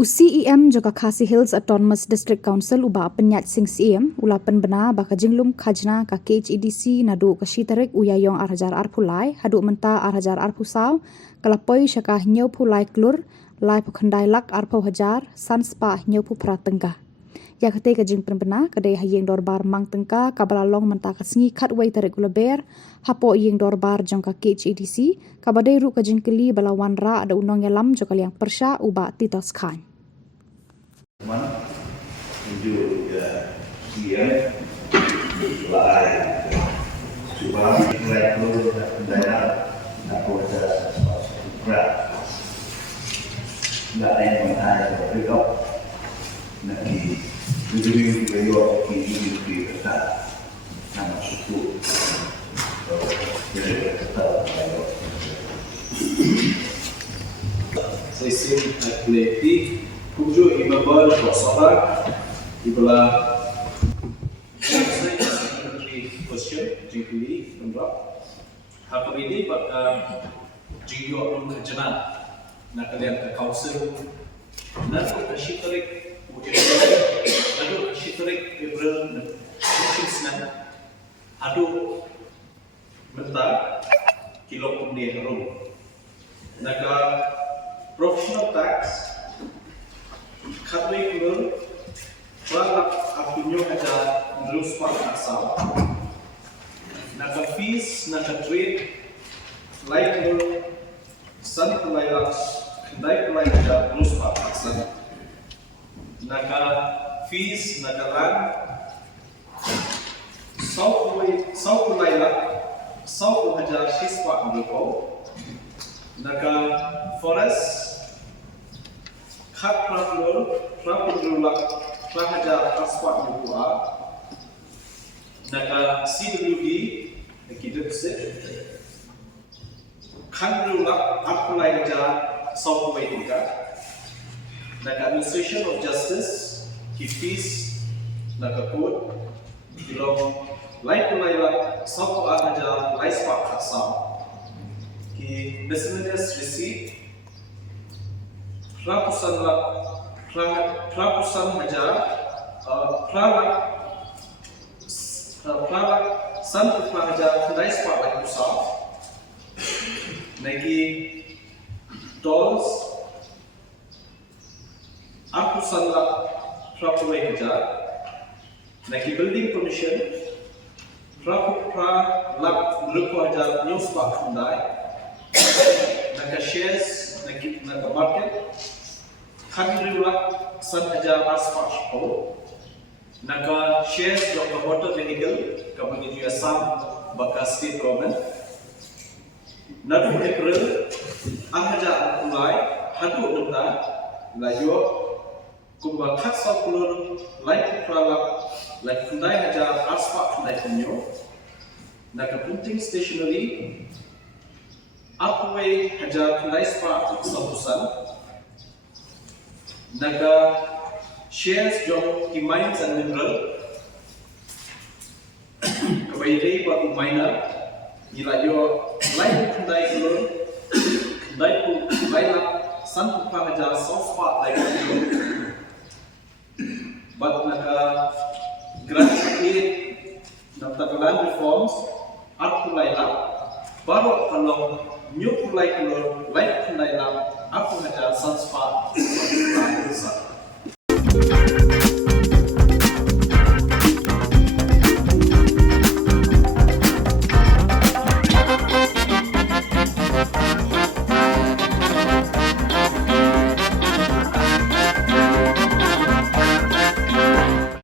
UCEM juga Khasi Hills Autonomous District Council uba penyat sing CM ulapan benar baka jinglum khajna ka KHEDC nadu ka shitarik uyayong arhajar arpulai hadu menta arhajar arpusau kalapoi syakah nyau pulai klur lai pukhandai lak arpau hajar sanspa nyau pu pratenggah ya kate ka jing penbena kadai hayeng dorbar mang tengka kabalalong menta ka sngi khatwai tarik gulaber hapo yeng dorbar jong ka KHEDC kabadai ru ka jing keli balawan ra ada unong yalam jokal yang persya uba titos khan menuju ke dia mulai cuba mulai dulu kendala nak proses berat nak yang mana seperti itu nak di tujuh beliau ini di kata nama suku jadi kata sesi aktiviti tujuh imabal bersama itulah question jingkuli nombor apa ini jingyo jenat nak kalian council nak shitarik adu shitarik ibrahim shiksna adu menta kilo pundi harum nak professional tax khatway kulur Pralak apunyo ada terus pak asal. Naka fees, naka trade, light mul, san kulairak, kendai kulai ada terus pak asal. Naka fees, naka land, sau kulairak, sau kuhajar shis pak berko. Naka forest, khat prapululak. Prahajar aspat buku'a naka CWD kita bisa khandrulak apulai hajar software tika naka administration of justice kifis naka code bilong lai pulailah software hajar lai spak asal ki miscellaneous receipt prapusan hajar pralak san hajar kendai spak lai pusat nagi dolls apusan lak prapulai hajar nagi building permission lak lupa hajar new spak kendai naga shares naga market Khandrulak san hajar aspak shiko naga shares of the motor vehicle company di Assam baka state government nadu April hajar ulai hadu nunda layo kumba khatsa kulur lai pralak lai kundai hajar aspak kundai kunyo naga printing stationery apway hajar kundai spak sabusan naga shares jong ki mines and mineral kabailei ba miner nila yo lai kundai kulur kundai pu lai la san pu hajar soft part lai but naga grant aid nafta land reforms arpulai la baru kalong new pulai kulur lai kundai la aku hajar san spa